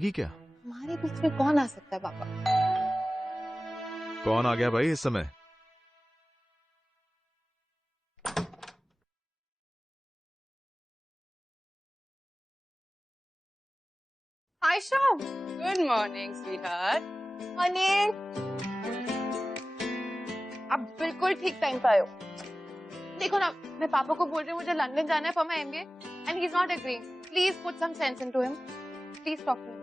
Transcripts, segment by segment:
की क्या? हमारे बीच में कौन आ सकता है पापा? कौन आ गया भाई इस समय? Ayesha, good morning sweetheart. Morning. आप बिल्कुल ठीक टाइम पे आए हो। देखो ना, मैं पापा को बोल रही हूँ मुझे लंदन जाना है for my MBA and he is not agreeing. Please put some sense into him. Please talk to him.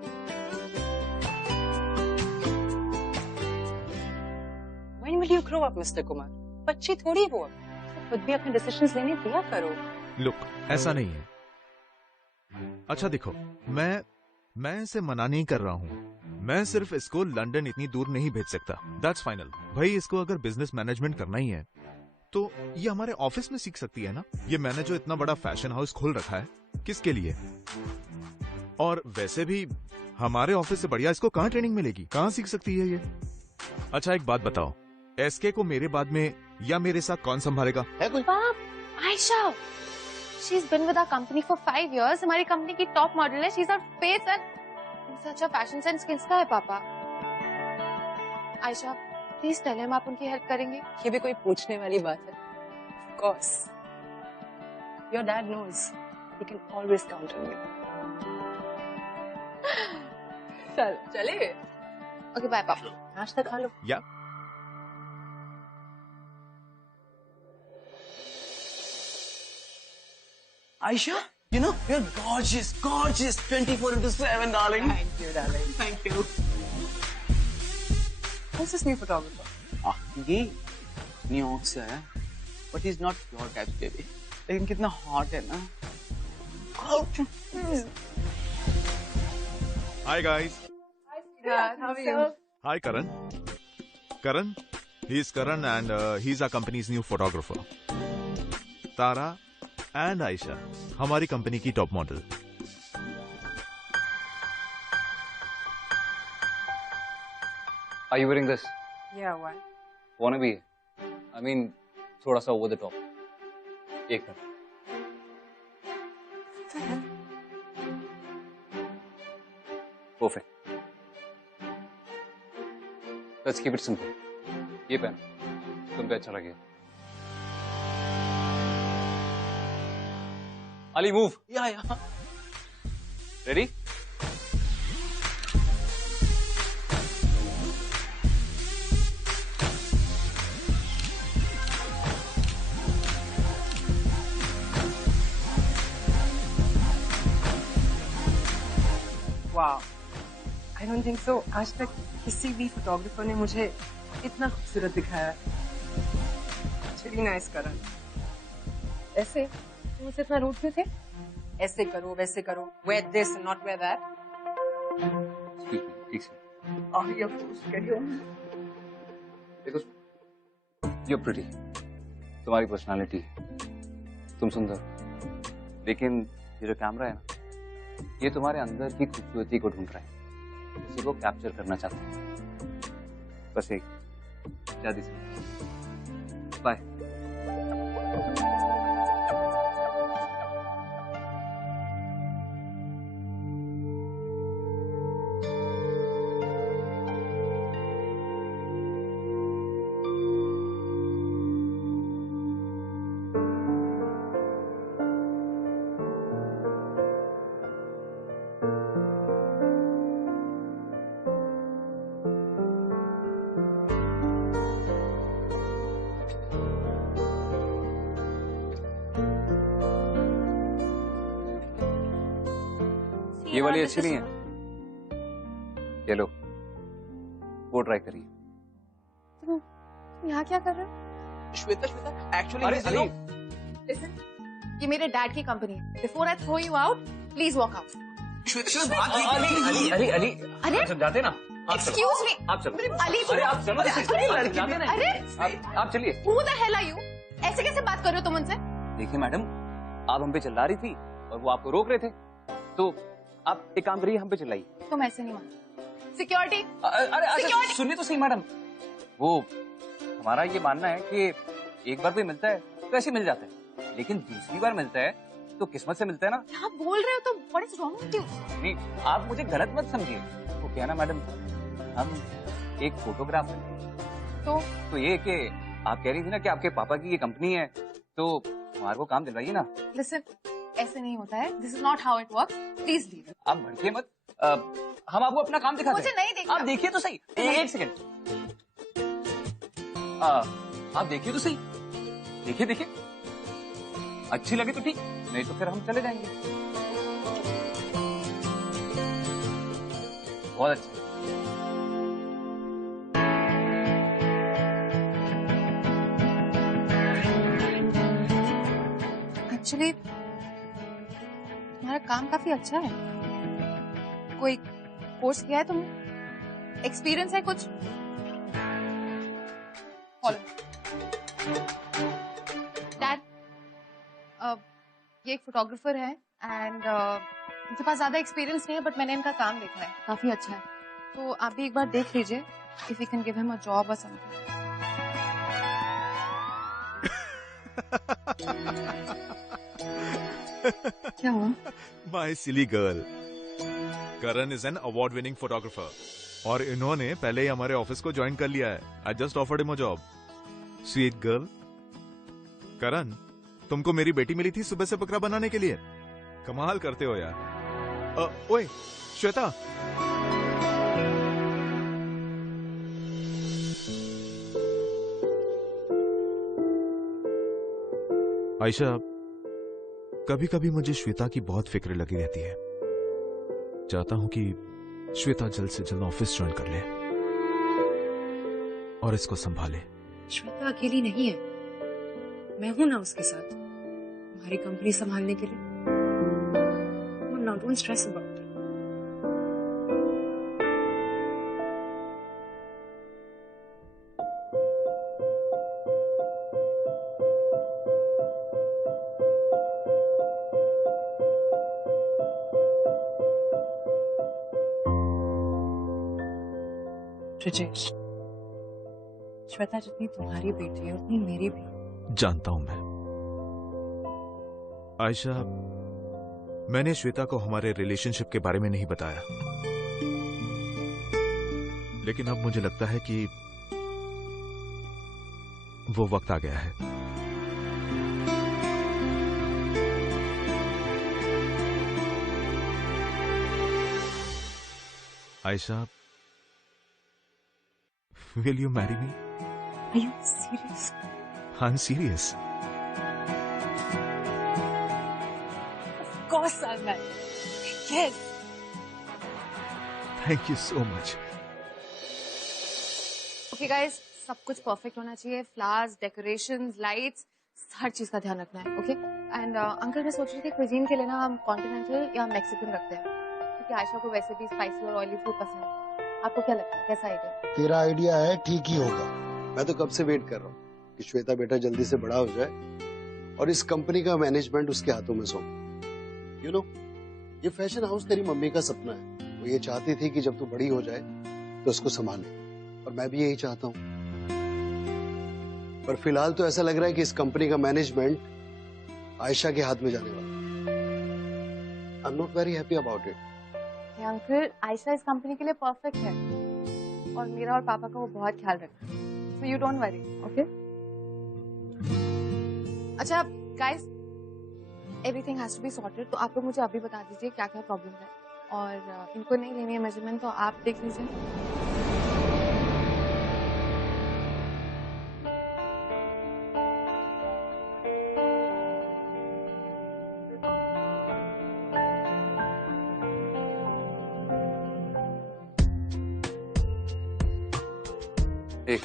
When will you grow up, Mr. Kumar? बच्ची थोड़ी हो अब, खुद भी अपने डिसीजंस लेने दिया करो। लुक, ऐसा नहीं है। अच्छा देखो, मैं इसे मना नहीं कर रहा हूँ। मैं सिर्फ इसको लंदन इतनी दूर नहीं भेज सकता। That's final. भाई इसको अगर बिजनेस मैनेजमेंट करना ही है तो ये हमारे ऑफिस में सीख सकती है ना। ये मैंने जो इतना बड़ा फैशन हाउस खोल रखा है, किसके लिए? और वैसे भी हमारे ऑफिस से बढ़िया इसको कहाँ ट्रेनिंग मिलेगी? कहाँ सीख सकती है ये? अच्छा एक बात बताओ, एसके को मेरे बाद में या मेरे साथ कौन संभालेगा? है कोई? पाप, Ayesha, she's been with our company for 5 years. हमारी कंपनी की टॉप मॉडल है। She's our face and उनसे अच्छा फैशन सेंस किसका है पापा? आयशा, प्लीज टेल हिम आप उनकी हेल्प करेंगे। ये भी कोई पूछने वाली बात है? Of course. Your dad knows. He can always count on you. चले? ओके बाय पापा। नाश्ता खा लो। या Aisha, you know, you're gorgeous, gorgeous, 24/7, darling. Thank you, darling. Thank you. Who's this new photographer? ये न्यूयॉर्क से आया, but he's not your type, baby. लेकिन कितना hot है ना? Hi guys. Dad, how are you? Hi Karan. Karan, he is Karan and he is our company's new photographer. Tara and Ayesha हमारी company की top model. Are you wearing this? Yeah, why? Wanna be? I mean, थोड़ा सा over the top. एक minute. Perfect. Let's keep it simple. ये पहन, तुम पे अच्छा लगेगा. Ali, move. Yeah. Ready? Wow. I don't think so. आज तक किसी भी फोटोग्राफर ने मुझे इतना खूबसूरत दिखाया है। Really nice, करण। ऐसे तुम मुझसे इतना रूड क्यों थे? ऐसे करो, वैसे करो। Wear this and not wear that. Excuse me, ठीक से. Oh, you're forced to get on. Because you're pretty. तुम्हारी पर्सनालिटी, तुम सुंदर। लेकिन ये जो कैमरा है ना, ये तुम्हारे अंदर की खूबसूरती को ढूंढ रहा है, उसी को कैप्चर करना चाहता है। बस एक शादी से बाय। ये वाली अच्छी नहीं है, ये लो, वो ट्राई करिए। तुम यहाँ क्या कर रहे हो? श्वेता, actually, अरे अली, Listen, ये मेरे डैड की कंपनी है। Before I throw you out, please walk out. Shweta, Ali, अरे आप जाते ना, आप चलो। Excuse me. आप चलो। अली, अरे आप चलो, अरे, जाते ना। अरे, आप चलिए। Who the hell are you? ऐसे कैसे बात कर रहे हो तुम उनसे? देखिए मैडम, आप हम पे चिल्ला रही थी और वो आपको रोक रहे थे, तो आप एक काम करिए, हम पे चिल्लाइए। तुम ऐसे नहीं मान। सिक्योरिटी। अरे अच्छा, Security. सुनिए तो सही मैडम, वो हमारा ये मानना है कि एक बार कोई मिलता है तो ऐसे मिल जाता है, लेकिन दूसरी बार मिलता है तो किस्मत से मिलता है ना। क्या आप बोल रहे हो? तो what is wrong with you? नहीं, आप मुझे गलत मत समझिए। वो क्या ना मैडम, हम एक फोटोग्राफर हैं। तो ये कि आप कह रही थी ना कि आपके पापा की ये कंपनी है, तो हमारे को काम दिलवाइए ना। लिसन, ऐसे नहीं होता है। This is not how it works. Please leave. आप भड़के मत। हम आपको अपना काम दिखाते मुझे हैं। नहीं देखना। आप देखिए तो सही। एक सेकंड। आप देखिए तो सही। देखिए देखिए, अच्छी लगे तो ठीक, नहीं तो फिर हम चले जाएंगे। बहुत अच्छा। एक्चुअली तुम्हारा काम काफी अच्छा है। कोई कोर्स किया है तुमने? एक्सपीरियंस है कुछ? डैड, ये एक फोटोग्राफर है एंड इनके पास ज्यादा एक्सपीरियंस नहीं है, बट मैंने इनका काम देखा है, काफी अच्छा है। तो आप भी एक बार देख लीजिए, if you can give him a job or something. क्या हुआ? My silly girl. Karan is an award winning photographer और इन्होंने पहले ही हमारे ऑफिस को ज्वाइन कर लिया है। I just offered him a job. Sweet girl. Karan, तुमको मेरी बेटी मिली थी सुबह से बकरा बनाने के लिए। कमाल करते हो यार। ओए श्वेता, आयशा, कभी कभी मुझे श्वेता की बहुत फिक्र लगी रहती है। चाहता हूं कि श्वेता जल्द से जल्द ऑफिस ज्वाइन कर ले और इसको संभाले। श्वेता अकेली नहीं है, मैं हूं ना उसके साथ, हमारी कंपनी संभालने के लिए। Don't stress about it. Brijesh, Shweta जितनी तुम्हारी बेटी है उतनी मेरी भी। जानता हूं मैं। आयशा, मैंने श्वेता को हमारे रिलेशनशिप के बारे में नहीं बताया, लेकिन अब मुझे लगता है कि वो वक्त आ गया है। Ayesha, will you marry me? Are you serious? I'm serious. Of course I'll marry you. Yes. Thank you so much. Okay guys, सब कुछ परफेक्ट होना चाहिए। फ्लावर्स, डेकोरेशंस, लाइट्स, हर चीज का ध्यान रखना है। ओके एंड अंकल, मैं सोच रही थी क्विजीन के लिए ना हम कॉन्टिनेंटल या मैक्सिकन रखते हैं, क्योंकि आयशा को वैसे भी स्पाइसी और ऑयली फूड पसंद है। आपको क्या लगता है, कैसा आइडिया? तेरा आइडिया है, ठीक ही होगा। मैं तो कब से वेट कर रहा हूँ कि श्वेता बेटा जल्दी से बड़ा हो जाए और इस कंपनी का मैनेजमेंट उसके हाथों में सौंप। यू नो, ये फैशन हाउस तेरी मम्मी का सपना है। वो ये चाहती थी कि जब तू बड़ी हो जाए तो उसको संभाले, और मैं भी यही चाहता हूँ। पर फिलहाल तो ऐसा लग रहा है कि इस कंपनी का मैनेजमेंट आयशा के हाथ में जाने वाला है। I am not very happy about it. Uncle, Ayesha इस कंपनी के लिए परफेक्ट है और मेरा और पापा का वो बहुत ख्याल रखता है, so you don't worry. Okay, अच्छा guys, everything has to be sorted. तो आप लोग मुझे अभी बता दीजिए क्या क्या प्रॉब्लम है, और इनको नहीं लेनी है मेजरमेंट तो आप देख लीजिए। एक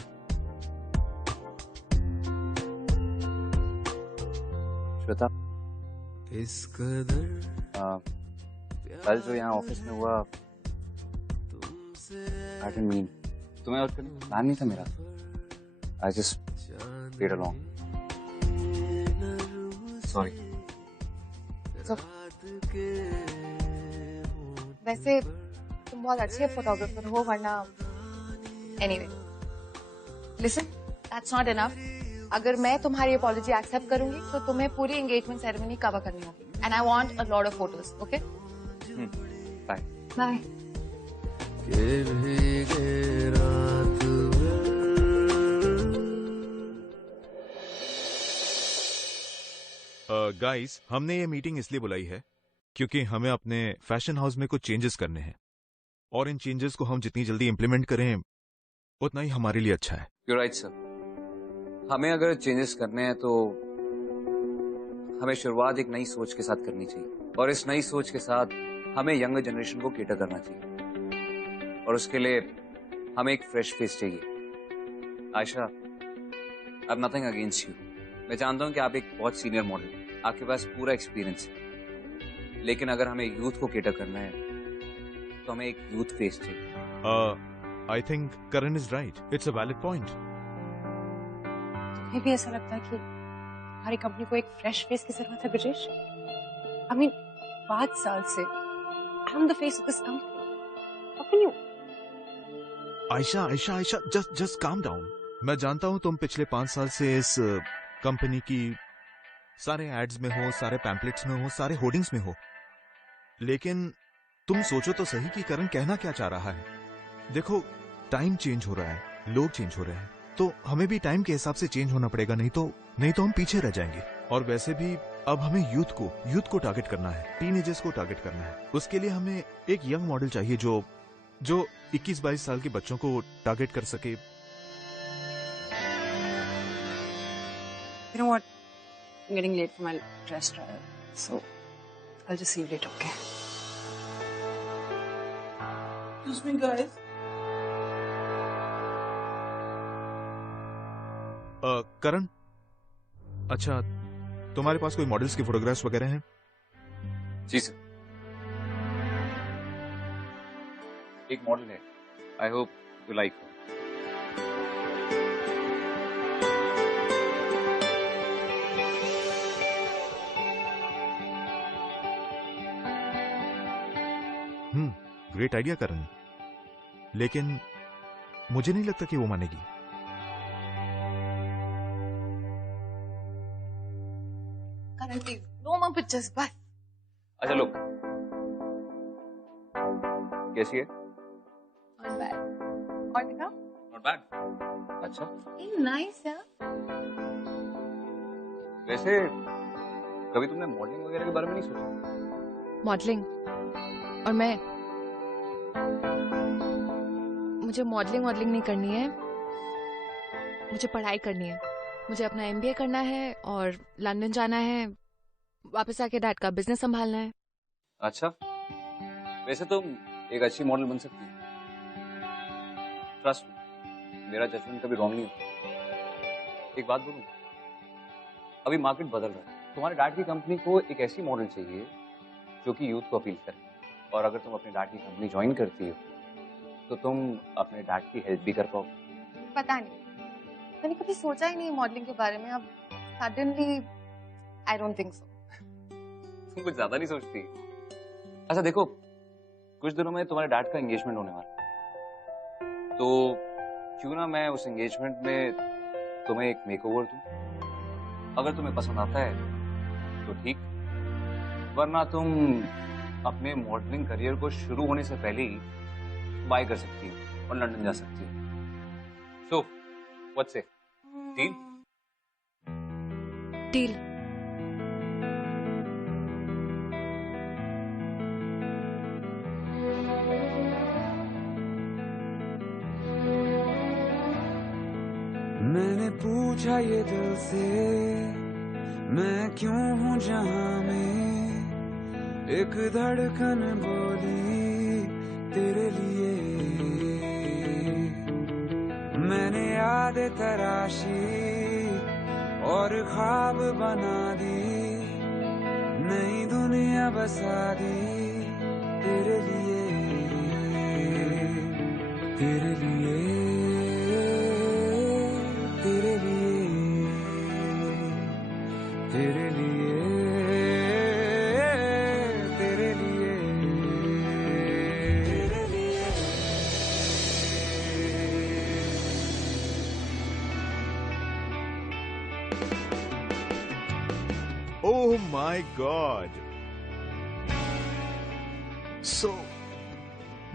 श्वेता, कल जो यहाँ ऑफिस में हुआ, आई डिडंट मीन, तुम्हें और प्लान नहीं था मेरा। I just played along. Sorry. वैसे तुम बहुत अच्छे फोटोग्राफर हो, वरना anyway listen, that's not enough. अगर मैं तुम्हारी अपॉलॉजी एक्सेप्ट करूंगी तो तुम्हें पूरी एंगेजमेंट सेरेमनी कवर करनी होगी। and I want a lot of photos. Okay? Bye. Bye. Guys, हमने ये मीटिंग इसलिए बुलाई है क्योंकि हमें अपने फैशन हाउस में कुछ चेंजेस करने हैं और इन चेंजेस को हम जितनी जल्दी इम्प्लीमेंट करें उतना ही हमारे लिए अच्छा है. You're right, sir. हमें अगर चेंजेस करने हैं तो हमें शुरुआत एक नई सोच के साथ करनी चाहिए और इस नई सोच के साथ हमें यंगर जनरेशन को केटर करना चाहिए और उसके लिए हमें एक फ्रेश फेस चाहिए. Ayesha, I have nothing against you. मैं जानता हूं कि आप एक बहुत सीनियर मॉडल हैं, आपके पास पूरा एक्सपीरियंस है, लेकिन अगर हमें यूथ को केटर करना है तो हमें एक यूथ फेस चाहिए. I think Karan is right. It's a valid point. मुझे भी ऐसा लगता है कि हमारी कंपनी को एक फ्रेश फेस की जरूरत है ब्रिजेश. आई मीन 5 साल से I am the face of this company. How can you? Ayesha Ayesha Ayesha, just calm down. मैं जानता हूं तुम पिछले 5 साल से इस कंपनी की सारे एड्स में हो, सारे पैम्पलेट्स में हो, सारे होर्डिंग्स में हो, लेकिन तुम सोचो तो सही कि करण कहना क्या चाह रहा है. देखो, टाइम चेंज हो रहा है, लोग चेंज हो रहे हैं, तो हमें भी टाइम के हिसाब से चेंज होना पड़ेगा, नहीं तो हम पीछे रह जाएंगे. और वैसे भी अब हमें यूथ को टारगेट करना है, टीनेजर्स को टारगेट करना है. उसके लिए हमें एक यंग मॉडल चाहिए जो 21-22 साल के बच्चों को टारगेट कर सके. You know what? I'm getting late for my dress trial, so I'll just see you later, okay? Excuse me, guys. करण, अच्छा, तुम्हारे पास कोई मॉडल्स की फोटोग्राफ्स वगैरह हैं? जी सर. एक मॉडल है. I hope you like. Great idea Karan, लेकिन मुझे नहीं लगता कि वो मानेगी. Karan, please, no more pictures, bye. अच्छा लोग, कैसी है? Not bad. और दिखाओ. Not bad. अच्छा, Nice, यार. वैसे कभी तुमने मॉडलिंग वगैरह के बारे में नहीं सोचा? मॉडलिंग और मैं, मुझे मॉडलिंग नहीं करनी है. मुझे पढ़ाई करनी है. मुझे अपना MBA करना है और लंदन जाना है, वापस आके डैड का बिजनेस संभालना है. अच्छा, वैसे तुम एक अच्छी मॉडल बन सकती हो. ट्रस्ट मी, मेरा जजमेंट कभी रॉन्ग नहीं होता. एक बात बोलूं, अभी मार्केट बदल रहा है. तुम्हारे डैड की कंपनी को एक ऐसी मॉडल चाहिए जो कि यूथ को अपील करे. और अगर तुम अपने डैड की कंपनी ज्वाइन करती हो तो तुम अपने डैड की हेल्प भी कर पाओ. पता नहीं, मैंने कभी सोचा ही नहीं मॉडलिंग के बारे में. अब suddenly I don't think so. तुम कुछ ज्यादा नहीं सोचती. अच्छा देखो, कुछ दिनों में तुम्हारे डैड का एंगेजमेंट होने वाला है, तो क्यों ना मैं उस एंगेजमेंट में तुम्हें एक मेकओवर दूं. अगर तुम्हें पसंद आता है तो ठीक, वरना तुम अपने मॉडलिंग करियर को शुरू होने से पहले ही बाय कर सकती हो और लंदन जा सकती हो. So what's it? Deal? Deal. मैंने पूछा ये दिल से, मैं क्यों हूँ जहाँ में. एक धड़कन बोली तेरे लिए. मैंने याद तराशी और ख्वाब बना दी, नई दुनिया बसा दी तेरे लिए. तेरे लिए, तेरे लिए, तेरे लिए, तेरे लिए, तेरे लिए. Oh my God, So,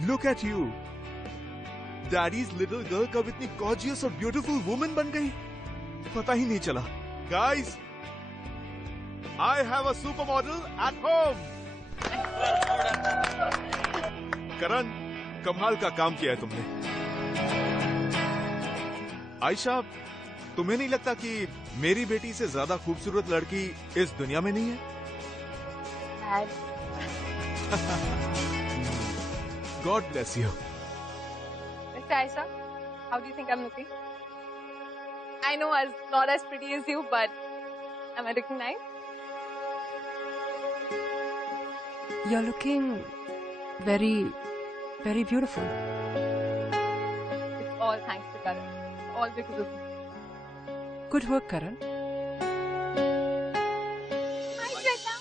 look at you. Daddy's little girl कब इतनी gorgeous और beautiful woman बन गई? पता ही नहीं चला. Guys, I have a supermodel at home. करण, कमाल का काम किया है तुमने. आयशा, तुम्हें नहीं लगता कि मेरी बेटी से ज्यादा खूबसूरत लड़की इस दुनिया में नहीं है? God bless you. Mr. Aisha, how do you think I'm looking? I know I'm not as pretty as you, but am I looking nice? You're looking very, very beautiful. It's all thanks to Karan. All because of you. Good work, Karan. Hi, Shweta.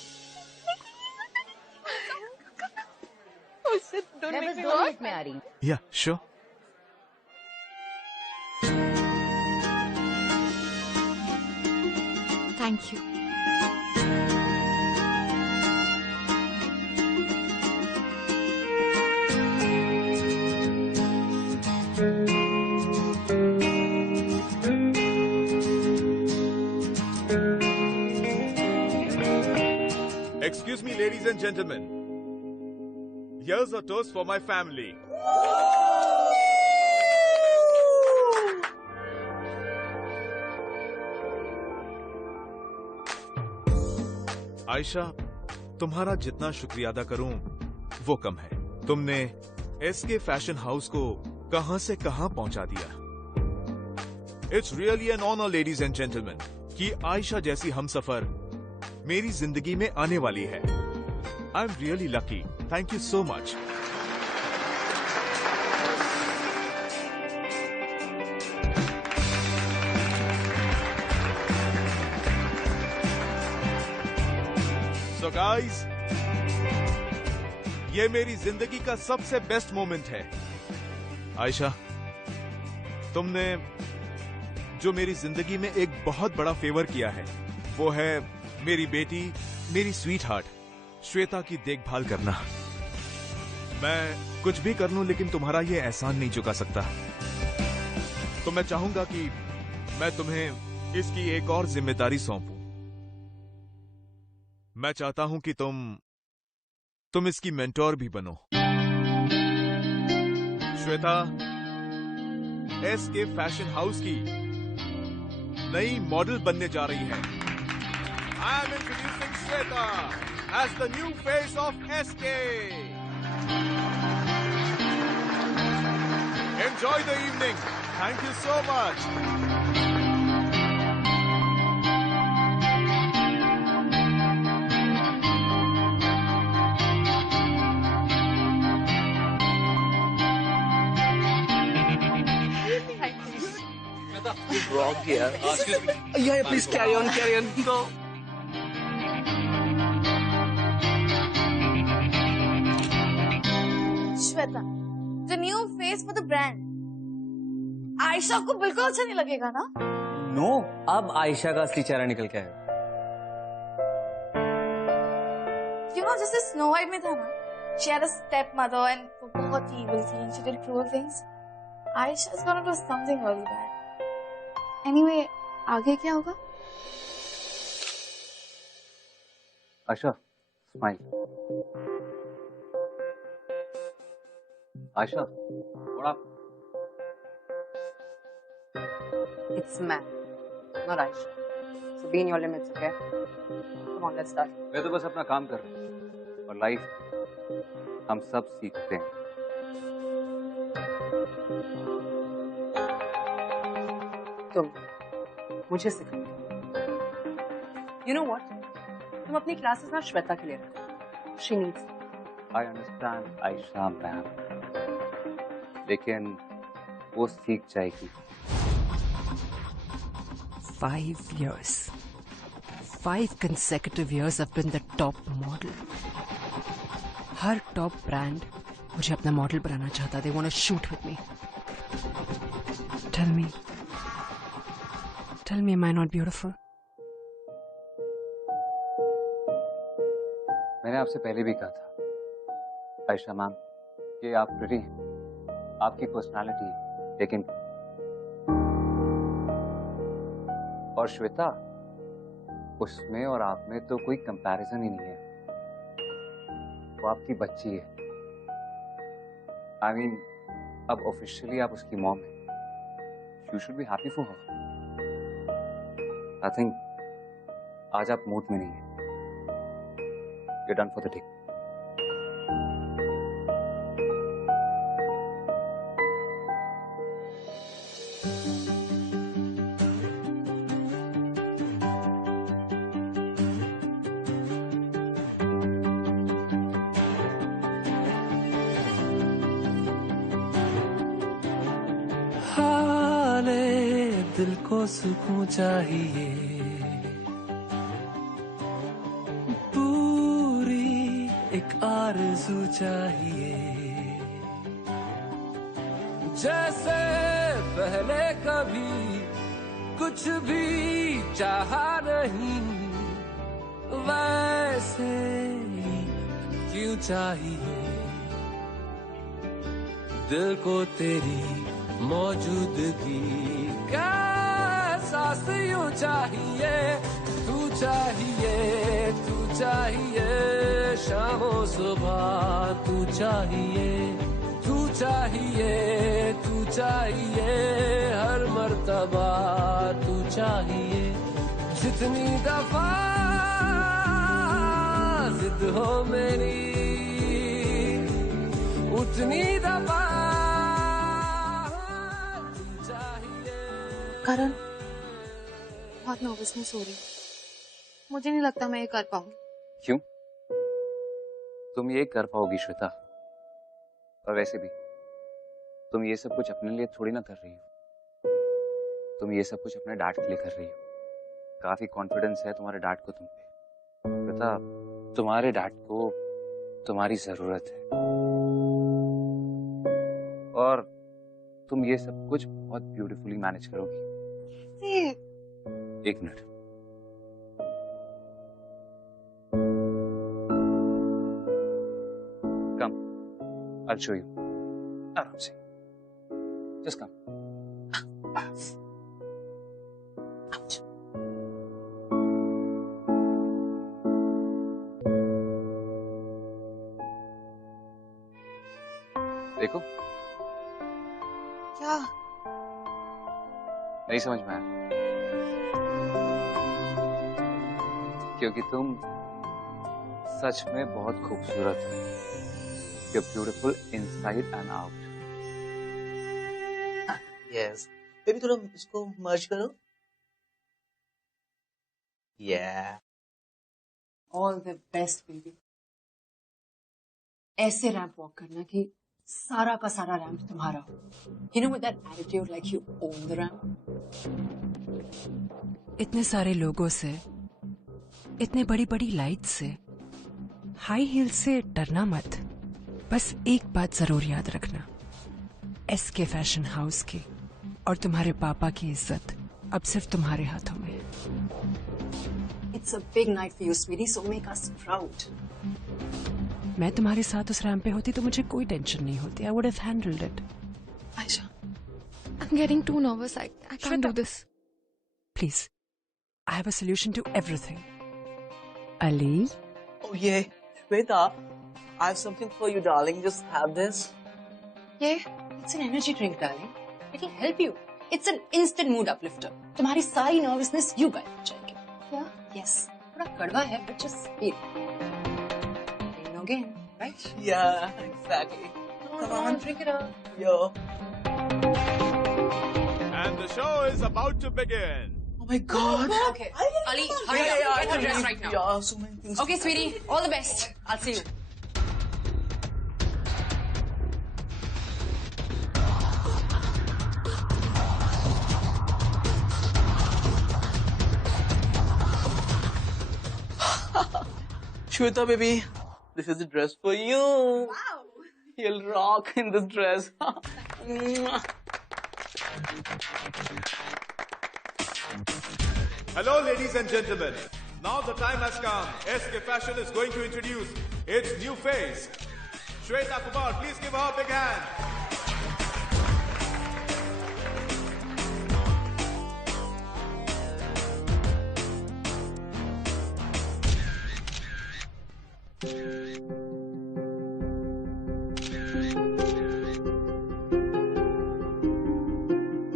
Oh shit, don't make me walk. में आ रही हूँ. Yeah, sure. Thank you. Excuse me, ladies and gentlemen. Here's a toast for my family. Ayesha, तुम्हारा जितना शुक्रिया अदा करूं वो कम है. तुमने एसके फैशन हाउस को कहां से कहां पहुंचा दिया. It's really an honour, ladies and gentleman, कि आयशा जैसी हमसफर मेरी जिंदगी में आने वाली है. I am really lucky. Thank you so much. So guys, ये मेरी जिंदगी का सबसे बेस्ट मोमेंट है. आयशा, तुमने जो मेरी जिंदगी में एक बहुत बड़ा फेवर किया है वो है मेरी बेटी, मेरी स्वीट हार्ट श्वेता की देखभाल करना. मैं कुछ भी कर लूं लेकिन तुम्हारा ये एहसान नहीं चुका सकता. तो मैं चाहूंगा कि मैं तुम्हें इसकी एक और जिम्मेदारी सौंपूं. मैं चाहता हूं कि तुम इसकी मेंटोर भी बनो. श्वेता एसके फैशन हाउस की नई मॉडल बनने जा रही है. I am introducing Shweta as the new face of SK. Enjoy the evening. Thank you so much. Wrong here. Yeah, please carry on. Go. Shweta, the new face for the brand. Ayesha को बिल्कुल अच्छा नहीं लगेगा ना? नो, अब आयशा का असली चेहरा निकल के आएगा. You know, जैसे Snow White में था ना, she had a stepmother and वो बहुत evil थी and she did cruel things. Aisha's gonna do something really bad. Anyway, आगे क्या होगा? आयशा, स्माइल. आयशा, थोड़ा. It's man, not Aisha. So be in your limits, okay? Come on, let's start. मैं तो बस अपना काम कर रहा हूँ और लाइफ हम सब सीखते हैं. तुम मुझे सिखाओ. You know what? तुम अपनी क्लासेस ना श्वेता के लिए रखो. She needs. I understand, Ayesha ma'am, लेकिन वो सीख जाएगी. 5 years. 5 consecutive years I've been the top model. Her top brand मुझे अपना मॉडल बनाना चाहता. They want to shoot with me. Tell me, am I not beautiful? मैंने आपसे पहले भी कहा था आयशा मैम, ये आप प्रिटी, आपकी पर्सनालिटी, लेकिन और श्वेता, उसमें और आप में तो कोई कंपैरिजन ही नहीं है। वो आपकी बच्ची है। आई मीन, अब ऑफिशियली आप उसकी मॉम है। You should be happy for her. I think आज आप मूड में नहीं है। You done for the day. हाले दिल को सुकून चाहिए, पूरी एक आरज़ू चाहिए, जैसे पहले कभी कुछ भी चाहा नहीं, वैसे ही क्यों चाहिए। दिल को तेरी मौजूदगी का एहसास यूं चाहिए। तू चाहिए, तू चाहिए, शामों सुबह तू चाहिए, तू चाहिए, तू चाहिए, हर मर्तबा तू चाहिए। जितनी दफा जिद हो मेरी, उतनी दफा करण, बहुत नर्वसनेस हो रही। मुझे नहीं लगता मैं ये कर पाऊंगी। क्यों? तुम ये कर पाओगी श्वेता। और वैसे भी तुम ये सब कुछ अपने लिए थोड़ी ना कर रही हो। तुम ये सब कुछ अपने डैड के लिए कर रही हो। काफी कॉन्फिडेंस है तुम्हारे डैड को तुम पे। श्वेता, तुम्हारे डैड को तुम्हारी जरूरत है। और तुम ये सब कुछ बहुत ब्यूटीफुली मैनेज करोगी। एक minute. Come, I'll show you. आराम से। Just come. देखो। क्या? नहीं समझ में आया? क्योंकि तुम सच में बहुत खूबसूरत हो। You're beautiful inside and out. Yes. Baby थोड़ा इसको मर्ज करो। Yeah. All the best, baby. ऐसे रैंप वॉक करना कि सारा का सारा रैंप तुम्हारा हो। You know, with that attitude, like you own the ramp. इतने सारे लोगों से, इतने बड़ी बड़ी लाइट से, हाई हील से डरना मत। बस एक बात जरूर याद रखना, एसके फैशन हाउस की और तुम्हारे पापा की इज्जत अब सिर्फ तुम्हारे हाथों में है। It's a big night for you, sweetie, so make us proud. मैं तुम्हारे साथ उस रैंप पे होती तो मुझे कोई टेंशन नहीं होती। I would have handled it. Aisha, I'm getting too nervous. I can't Shweta. do this. Please, I have a solution to everything. Ali? Oh yeah. Shweta, I have something for you, darling. Just have this. Yeah, it's an energy drink, darling. It'll help you. It's an instant mood uplifter. तुम्हारी सारी nervousness you गायब हो जाएगी। क्या? Yes. थोड़ा कड़वा है, but just feel. Pain no gain, right? Yeah, exactly. Come on, drink it up. Yo. And the show is about to begin. Oh my God. Okay. Ali, hurry up. Get her dressed right now. Yeah, so many things. Okay, sweetie. All the best. I'll see you. Shweta, baby, this is a dress for you. Wow. You'll rock in this dress. Hello, ladies and gentlemen. Now the time has come. SK Fashion is going to introduce its new face. Shweta Kumar, please give her a big hand.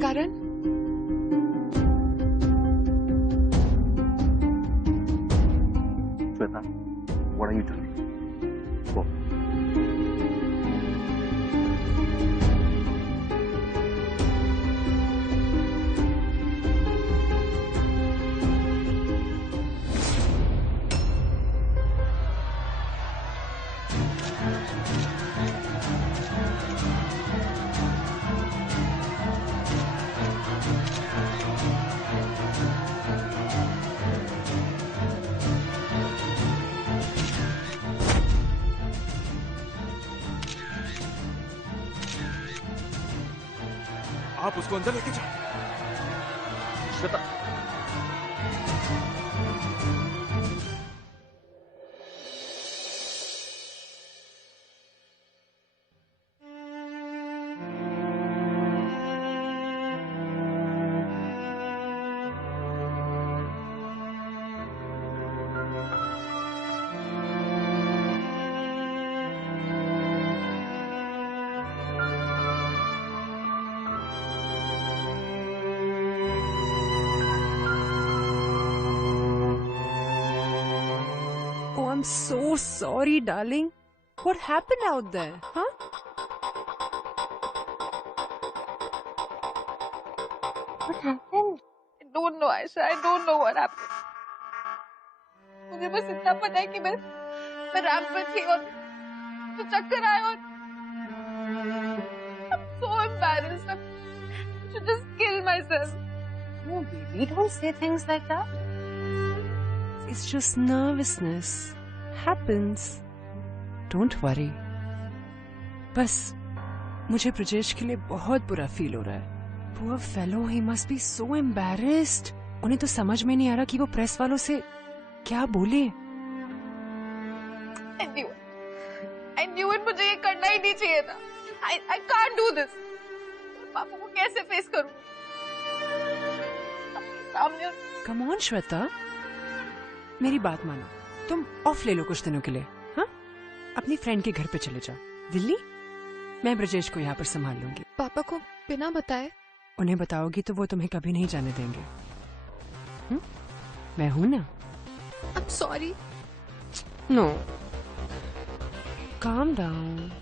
Karan? Shweta, what are you doing? Go. आप उसको अंदर लेके जाओ। Shweta, Oh, I'm so sorry, darling. What happened out there, huh? What happened? I don't know, Aisha. I don't know what happened. मुझे बस इतना पता है कि मैं रैंप पे थी और तो चक्कर आए और I'm so embarrassed. I should just kill myself. No, baby, don't say things like that. It's just nervousness. Happens. Don't worry. बस मुझे ब्रजेश के लिए बहुत बुरा फील हो रहा है. Poor fellow, he must be so embarrassed. उन्हें तो समझ में नहीं आ रहा कि वो प्रेस वालों से क्या बोले. I knew it. I knew it. मुझे ये करना ही नहीं चाहिए था. I can't do this. पापा को कैसे फेस करूं? अपने सामने. Come on, Shweta. मेरी बात मानो. तुम ऑफ ले लो कुछ दिनों के लिए. हाँ? अपनी फ्रेंड के घर पे चले जाओ. दिल्ली? मैं ब्रजेश को यहाँ पर संभाल लूंगी. पापा को बिना बताए? उन्हें बताओगी तो वो तुम्हें कभी नहीं जाने देंगे. मैं हूं ना. I'm sorry. No. Calm down.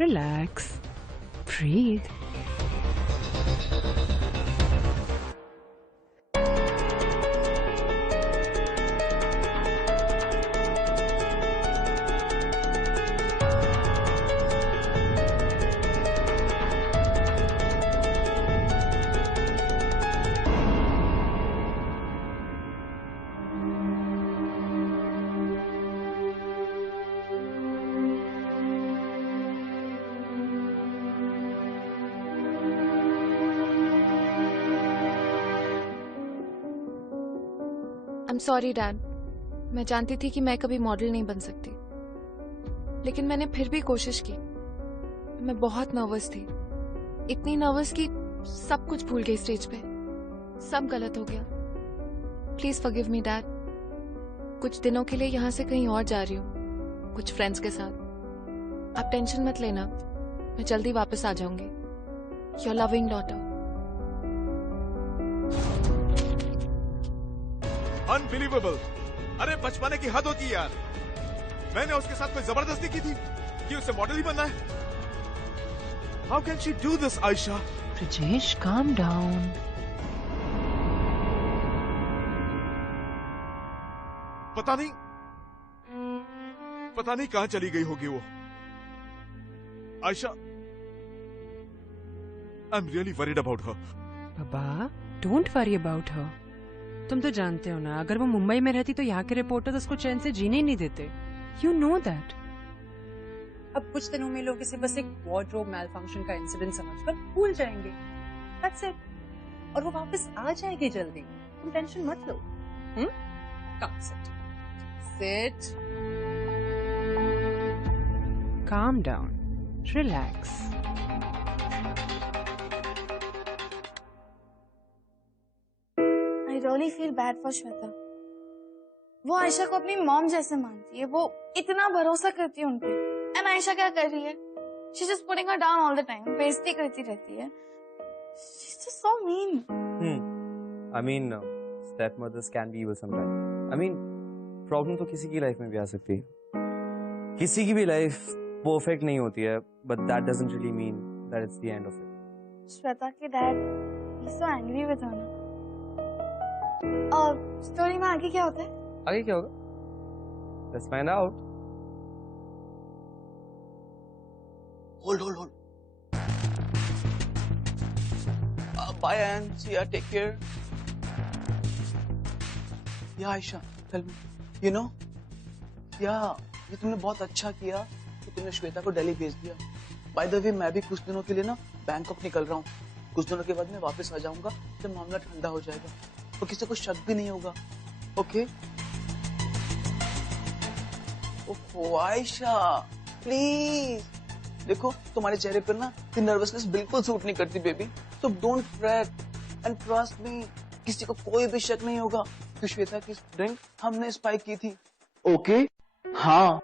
Relax. Breathe. I'm sorry, Dad. मैं जानती थी कि मैं कभी मॉडल नहीं बन सकती, लेकिन मैंने फिर भी कोशिश की. मैं बहुत नर्वस थी, इतनी नर्वस कि सब कुछ भूल गई स्टेज पे. सब गलत हो गया. Please forgive me, dad. कुछ दिनों के लिए यहाँ से कहीं और जा रही हूँ, कुछ फ्रेंड्स के साथ. आप टेंशन मत लेना, मैं जल्दी वापस आ जाऊंगी. Your loving daughter. अनबिलीवेबल. अरे बचपने की हद होती है यार. मैंने उसके साथ कोई जबरदस्ती की थी कि उसे मॉडल ही बनना है. How can she do this, Aisha? Rajesh, calm down. पता नहीं कहाँ चली गई होगी वो. Ayesha, I'm really worried about her. Baba, don't worry about her. तुम तो जानते हो ना, अगर वो मुंबई में रहती तो यहाँ के रिपोर्टर्स उसको चैन से जीने ही नहीं देते. You know that. अब कुछ दिनों में लोग इसे बस एक वार्डरोब मैलफंक्शन का इंसिडेंट समझकर भूल जाएंगे. That's it. और वो वापस आ जाएगी जल्दी. तुम टेंशन मत लो. Come sit. Sit. calm down. Relax. I really feel bad for Shweta. वो आयशा को अपनी मॉम जैसे मानती है, वो इतना भरोसा करती है उनपे. एंड आयशा क्या कर रही है? She's just putting her down all the time. बेइज्जती करती रहती है. She's just so mean. I mean, stepmothers can be evil sometimes. I mean, problem तो किसी की लाइफ में भी आ सकती है. किसी की भी लाइफ परफेक्ट नहीं होती है, but that doesn't really mean that it's the end of it. Shweta के dad he's so angry with her. और स्टोरी में आगे क्या होता है? आगे क्या होगा? Let's find out. Hold. Bye, Anne. See ya. Take care. Yeah, Aisha, tell me. You know? Yeah, ये तुमने बहुत अच्छा किया कि तुमने श्वेता को दिल्ली भेज दिया. By the way, मैं भी कुछ दिनों के लिए ना बैंकॉक निकल रहा हूँ. कुछ दिनों के बाद मैं वापस आ जाऊंगा जब मामला ठंडा हो जाएगा. तो किसी को शक भी नहीं होगा. Okay? Oh Ayesha, please. देखो तुम्हारे चेहरे पर ना ये नर्वसनेस बिल्कुल सूट नहीं करती बेबी. तो don't freight and trust me. किसी को कोई भी शक नहीं होगा कि श्वेता की ड्रिंक हमने स्पाइक की थी. ओके? हाँ.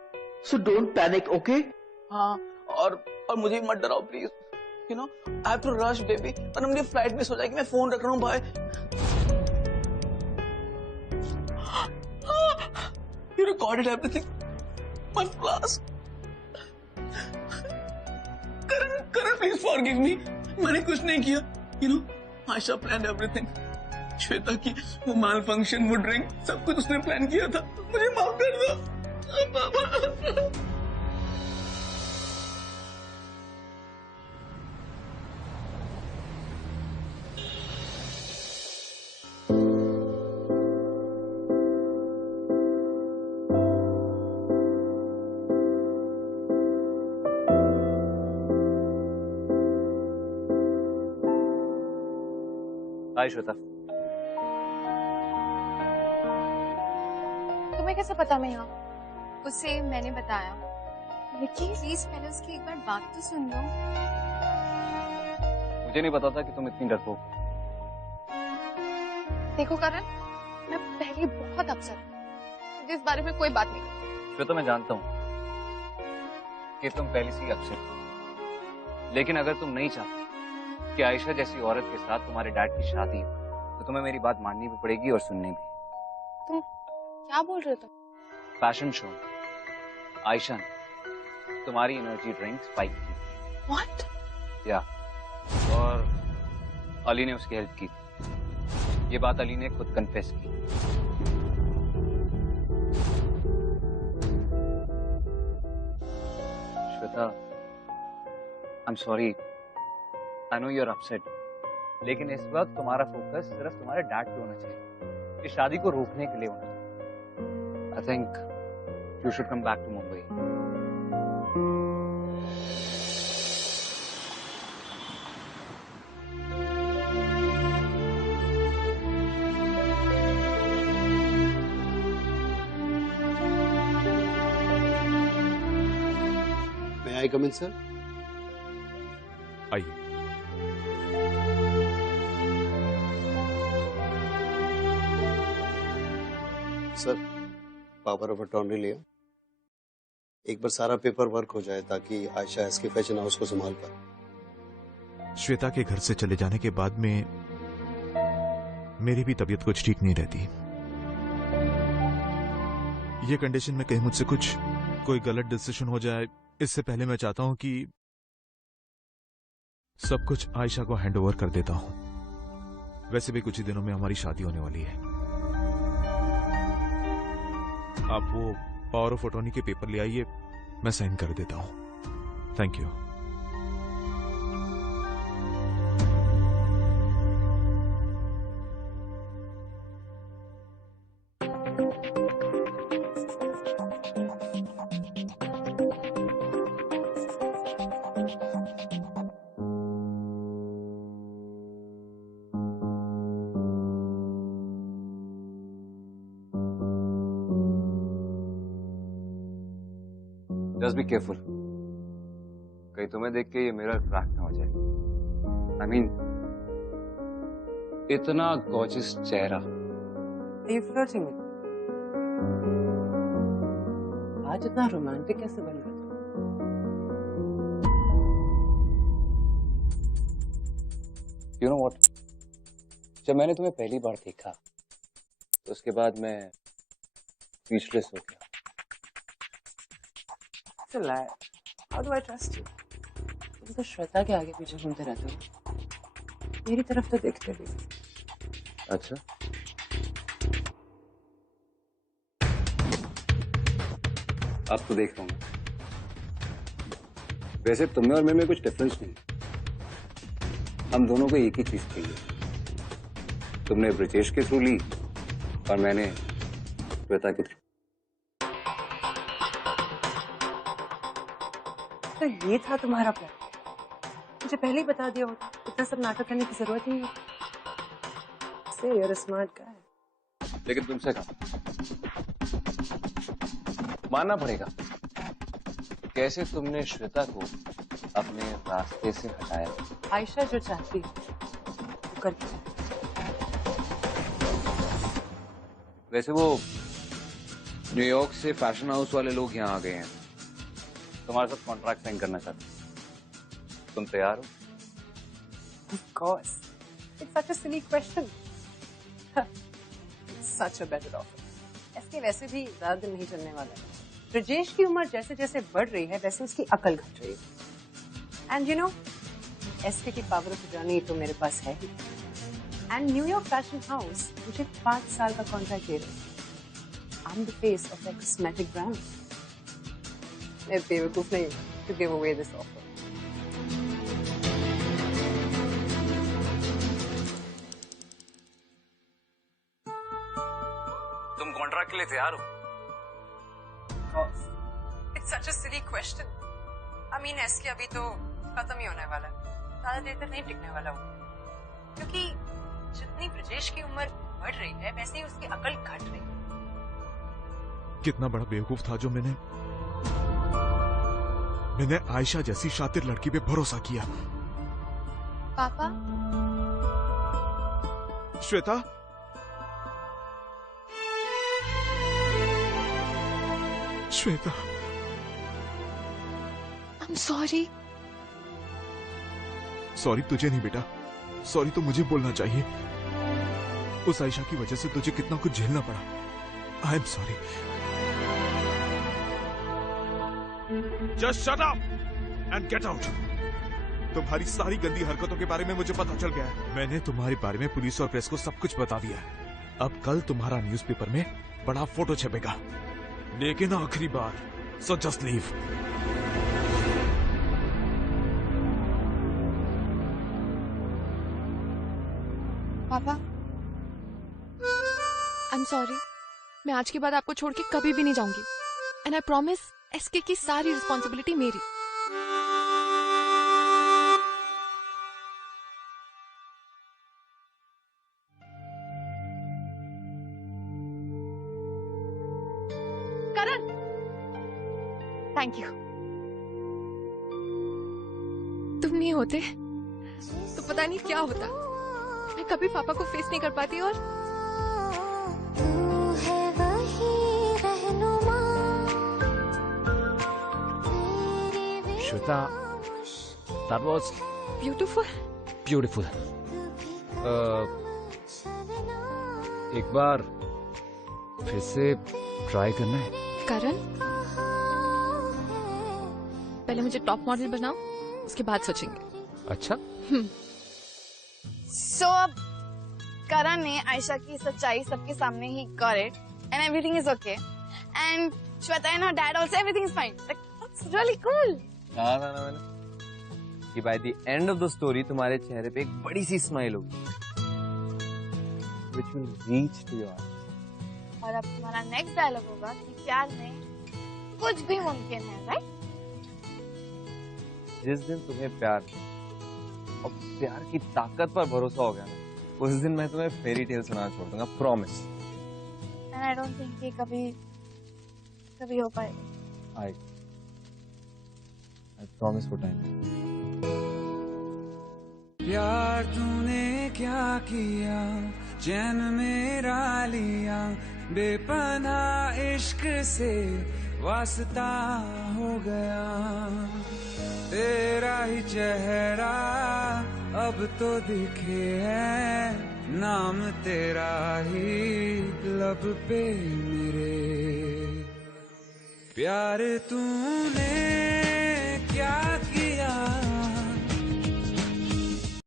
So don't panic. ओके? हाँ. और मुझे मत डराओ please. You know I have to rush baby, और मेरी फ्लाइट मिस हो जाएगी. मैं फोन रख रहा हूँ. Bye. You recorded everything. First class. Karan, please forgive me. मैंने कुछ नहीं किया. You know, Aisha planned everything. Shweta की वो माल फंक्शन, वो ड्रिंक, सब कुछ उसने प्लान किया था. मुझे माफ कर दो. हाय श्वेता. तुम्हें कैसे पता मैं यहाँ? उसे मैंने बताया. विक्की प्लीज पहले उसकी एक बार बात तो सुन लो. मुझे नहीं पता था कि तुम इतनी डरपोक. देखो करण, मैं पहले बहुत अपसेट हूँ. मुझे इस बारे में कोई बात नहीं करती. श्वेता मैं जानता हूँ कि तुम पहले से ही अपसेट हो, लेकिन अगर तुम नहीं चाहती कि आयशा जैसी औरत के साथ तुम्हारे डैड की शादी हो, तो तुम्हें मेरी बात माननी भी पड़ेगी और सुननी भी. तुम क्या बोल रहे हो? तुम फैशन शो आयशा ने तुम्हारी एनर्जी ड्रिंक स्पाइक की. व्हाट? या और अली ने उसकी हेल्प की थी. ये बात अली ने खुद कन्फेस की. Shweta, I am sorry. I know you are upset, लेकिन इस वक्त तुम्हारा फोकस सिर्फ तुम्हारे डैड पे होना चाहिए. इस शादी को रोकने के लिए होना चाहिए. I think you should come back to Mumbai. May I come in, sir? आइए. सर, पावर ऑफ अटॉर्नी लिया. एक बार सारा पेपर वर्क हो जाए ताकि आयशा एसके फैशन हाउस को संभाल पाए. श्वेता के घर से चले जाने के बाद में मेरी भी तबीयत कुछ ठीक नहीं रहती. ये कंडीशन में कहीं मुझसे कोई गलत डिसीजन हो जाए, इससे पहले मैं चाहता हूं कि सब कुछ आयशा को हैंडओवर कर देता हूं. वैसे भी कुछ ही दिनों में हमारी शादी होने वाली है. आप वो पावर ऑफ अटॉर्नी के पेपर ले आइए, मैं साइन कर देता हूं. Thank you. Just be careful. कहीं तुम्हें देख के ये मिरर क्रैक ना हो जाए। I mean, इतना गॉर्जियस चेहरा। Are you flirting with me? आज इतना रोमांटिक कैसे बन गया? You know what? जब मैंने तुम्हें पहली बार देखा तो उसके बाद मैं स्पीचलेस हो गया। It's a lie. How do I trust you? तुम तो श्वेता के आगे पीछे घूमते रहते हो। मेरी तरफ तो देखते भी। अच्छा, अब तो देख लूंगा। वैसे तुम्हें और मैं कुछ डिफरेंस नहीं, हम दोनों को एक ही चीज चाहिए। तुमने ब्रिजेश के थ्रू ली और मैंने श्वेता के थ्रू। तो ये था तुम्हारा प्लान? मुझे पहले ही बता दिया होता, इतना सब नाटक करने की जरूरत नहीं है। Say you're a smart guy. लेकिन तुमसे कहा मानना पड़ेगा, कैसे तुमने श्वेता को अपने रास्ते से हटाया। आयशा जो चाहती वो करती। वैसे वो न्यूयॉर्क से फैशन हाउस वाले लोग यहाँ आ गए हैं, तुम्हारे साथ कॉन्ट्रैक्ट साइन करना चाहते हैं। तुम तैयार हो? Of course. It's such a silly question. It's such a better offer. इसके वैसे भी ज्यादा दिन नहीं चलने वाला है। ब्रिजेश की उम्र जैसे जैसे बढ़ रही है वैसे उसकी अकल घट रही है। And you know, एसके की पावर ऑफ जर्नी तो मेरे पास है ही। And न्यूयॉर्क फैशन हाउस मुझे 5 साल का कॉन्ट्रैक्ट दे रहे हैं। I'm the face of their cosmetic brand. मैं बेवकूफ नहीं to give away this offer. तुम कॉन्ट्रैक्ट के लिए तैयार हो? It's such a silly question. I mean, SK अभी तो खत्म ही होने वाला है, ज्यादा देर तक नहीं टिकने वाला हूँ, क्योंकि जितनी ब्रिजेश की उम्र बढ़ रही है वैसे ही उसकी अकल घट रही है। कितना बड़ा बेवकूफ था जो मैंने आयशा जैसी शातिर लड़की पे भरोसा किया। पापा, Shweta, Shweta, I'm sorry. Sorry तुझे नहीं बेटा, सॉरी तो मुझे बोलना चाहिए। उस आयशा की वजह से तुझे कितना कुछ झेलना पड़ा। आई am sorry. Just shut up and get out. तुम्हारी सारी गंदी हरकतों के बारे में मुझे पता चल गया है। मैंने तुम्हारे बारे में पुलिस और प्रेस को सब कुछ बता दिया है। अब कल तुम्हारा न्यूज़पेपर में बड़ा फोटो छपेगा, लेकिन आखिरी बार। So just leave. पापा, आई एम सॉरी। मैं आज के बाद आपको छोड़ के कभी भी नहीं जाऊंगी। एंड आई प्रॉमिस, एसके की सारी रिस्पॉन्सिबिलिटी मेरी। करण, थैंक यू। तुम नहीं होते तो पता नहीं क्या होता। मैं कभी पापा को फेस नहीं कर पाती। और श्वेता, that was ब्यूटीफुल। एक बार फिर से ट्राई करना है। करण, पहले मुझे टॉप मॉडल बनाओ, उसके बाद सोचेंगे। अच्छा, So, अब करण ने आयशा की सच्चाई सबके सामने ही got it and everything is okay and Shweta and her dad also everything is fine. Like, that's really cool. कहा था ना मैंने कि by the end of the story तुम्हारे चेहरे पे एक बड़ी सी स्माइल होगी which will reach to your eyes. और अब तुम्हारा नेक्स्ट डायलॉग होगा कि प्यार में कुछ भी मुमकिन है, राइट? जिस दिन तुम्हें प्यार और प्यार की ताकत पर भरोसा हो गया ना, उस दिन मैं तुम्हें फेरी टेल सुनाना छोड़ दूंगा, promise. And I don't think ये कभी हो पाएगा। आई I promise for time. प्यार तूने क्या किया, चैन मेरा लिया, बेपनाह इश्क से वास्ता हो गया। तेरा ही चेहरा अब तो दिखे है, नाम तेरा ही लब पे मेरे। प्यार तूने